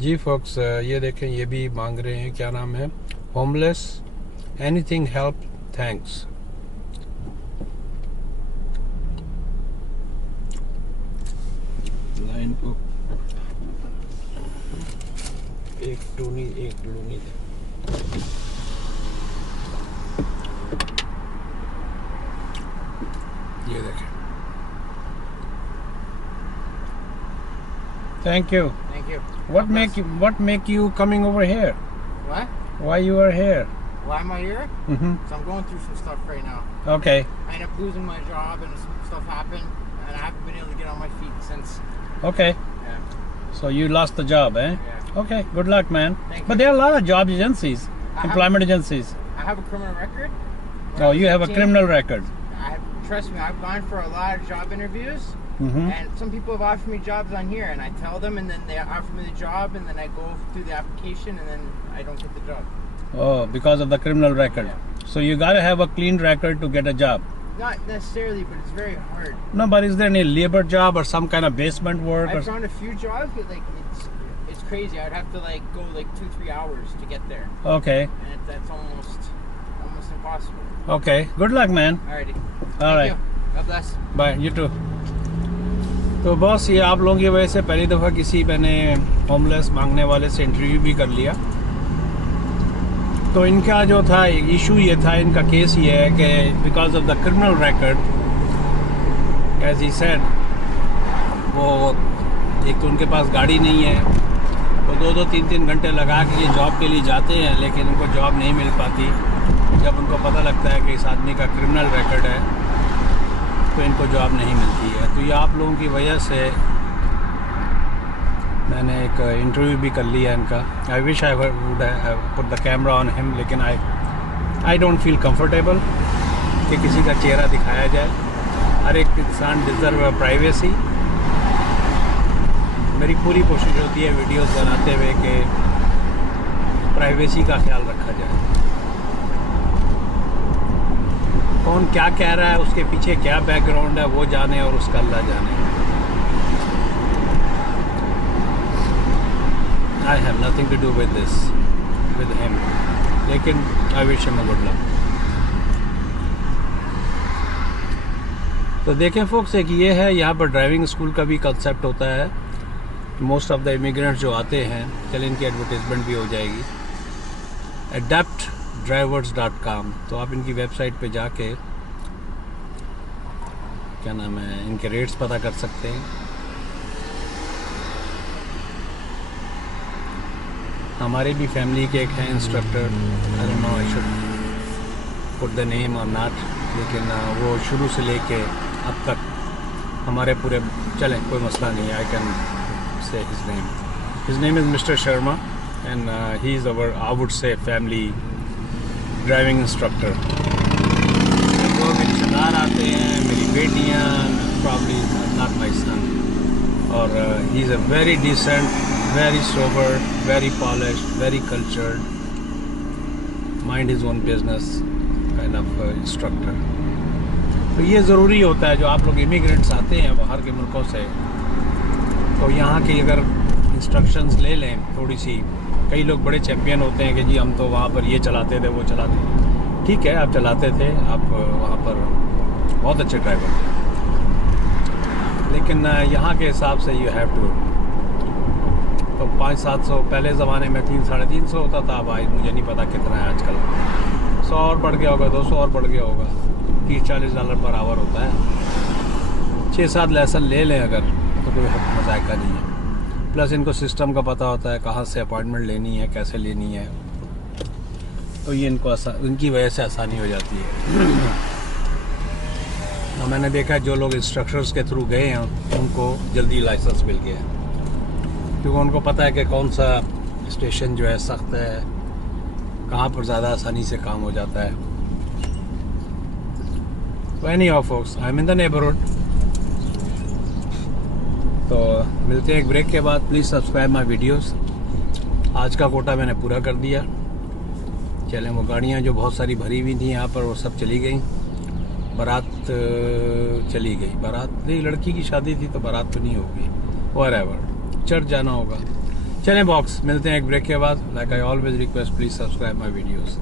जी focus, ये देखें, ये भी मांग रहे हैं, क्या नाम है, homeless, anything help, thanks. Line को एक टूनी एक लूनी दे। ये देखें। Thank you. Thank you. What make you coming over here? What? Why you are here? Why am I here? Mm-hmm. So I'm going through some stuff right now. Okay. I ended up losing my job and some stuff happened, and I haven't been able to get on my feet since. Okay. Yeah. So you lost the job, eh? Yeah. Okay. Good luck, man. Thank But you. there are a lot of job agencies, employment agencies. I have a criminal record. Oh, you have a criminal record. Trust me, I've gone for a lot of job interviews. Mm-hmm. And some people have offered me jobs on here, and I tell them, and then they offer me the job, and then I go through the application, and then I don't get the job. Oh, because of the criminal record. Yeah. So you gotta have a clean record to get a job. Not necessarily, but it's very hard. No, but is there any labor job or some kind of basement work? I've found a few jobs, but like it's crazy. I'd have to like go like 2-3 hours to get there, Okay. and that's almost impossible. Okay. Good luck, man. Alrighty. All right. Thank you. God bless. Bye. You too. तो boss, ये आप लोगों की वजह से पहली दफ़ा किसी मैंने होमलेस मांगने वाले से इंटरव्यू भी कर लिया। तो इनका जो था इशू ये था, इनका केस ये है कि because of the criminal record, as he said, वो एक तो उनके पास गाड़ी नहीं है, तो 2-3 घंटे लगा के ये जॉब के लिए जाते हैं, लेकिन उनको जॉब नहीं मिल पाती। जब उनको पता लगता है कि इस आदमी का क्रिमिनल रिकॉर्ड है तो इनको जॉब नहीं मिलती है। तो ये आप लोगों की वजह से मैंने एक इंटरव्यू भी कर लिया इनका। I wish I would have put the camera on him, लेकिन आई डोंट फील कंफर्टेबल कि किसी का चेहरा दिखाया जाए। हर एक इंसान डिज़र्व प्राइवेसी। मेरी पूरी कोशिश होती है वीडियोस बनाते हुए कि प्राइवेसी का ख्याल रखा जाए। कौन क्या कह रहा है, उसके पीछे क्या बैकग्राउंड है, वो जाने और उसका अल्लाह जाने। I have nothing to do with this, with him, लेकिन I wish him a good luck. तो देखें फोक्स, एक ये है, यहाँ पर ड्राइविंग स्कूल का भी कंसेप्ट होता है। मोस्ट ऑफ द इमिग्रेंट्स जो आते हैं, चल इनकी एडवर्टीजमेंट भी हो जाएगी, adaptdrivers.com। तो आप इनकी वेबसाइट पे जाके क्या नाम है, इनके रेट्स पता कर सकते हैं। हमारे भी फैमिली के एक हैं instructor, I don't know I should put the name और नॉट, लेकिन वो शुरू से लेके अब तक हमारे पूरे चलें, कोई मसला नहीं है। I can say his name is mister Sharma and he is our, I would say, family driving instructor। तो मेरे रिश्तेदार आते हैं, मेरी बेटियाँ, probably not my son, और he is a very decent, very sober, very polished, very cultured, mind his own business kind of instructor। तो ये ज़रूरी होता है, जो आप लोग इमिग्रेंट्स आते हैं बाहर के मुल्कों से, तो यहाँ की अगर इंस्ट्रक्शंस ले लें थोड़ी सी। कई लोग बड़े चैम्पियन होते हैं कि जी हम तो वहाँ पर ये चलाते थे, वो चलाते थे। ठीक है, आप चलाते थे, आप वहाँ पर बहुत अच्छे ड्राइवर थे, लेकिन यहाँ के हिसाब से यू हैव टू। तो 500-700 पहले ज़माने में 300-350 होता था, अब मुझे नहीं पता कितना है आजकल। 100 और बढ़ गया होगा, 200 और बढ़ गया होगा, $30-40 पर आवर होता है। 6-7 लेसन ले लें अगर, तो कोई मजाक नहीं है। प्लस इनको सिस्टम का पता होता है, कहाँ से अपॉइंटमेंट लेनी है, कैसे लेनी है, तो ये इनको इनकी वजह से आसानी हो जाती है। मैंने देखा है जो लोग इंस्ट्रक्टर्स के थ्रू गए हैं उनको जल्दी लाइसेंस मिल गया, क्योंकि उनको पता है कि कौन सा स्टेशन जो है सख्त है, कहाँ पर ज़्यादा आसानी से काम हो जाता है। तो anyhow folks, I am in the neighbourhood. तो मिलते हैं एक ब्रेक के बाद। Please subscribe my videos. आज का कोटा मैंने पूरा कर दिया। चलें, वो गाड़ियाँ जो बहुत सारी भरी हुई थी यहाँ पर, वो सब चली गई। बारात चली गई। बारात नहीं, लड़की की शादी थी तो बारात तो नहीं होगी। व्हाटएवर, चर्च जाना होगा। चलें बॉक्स, मिलते हैं एक ब्रेक के बाद। Like I always request, please subscribe my videos.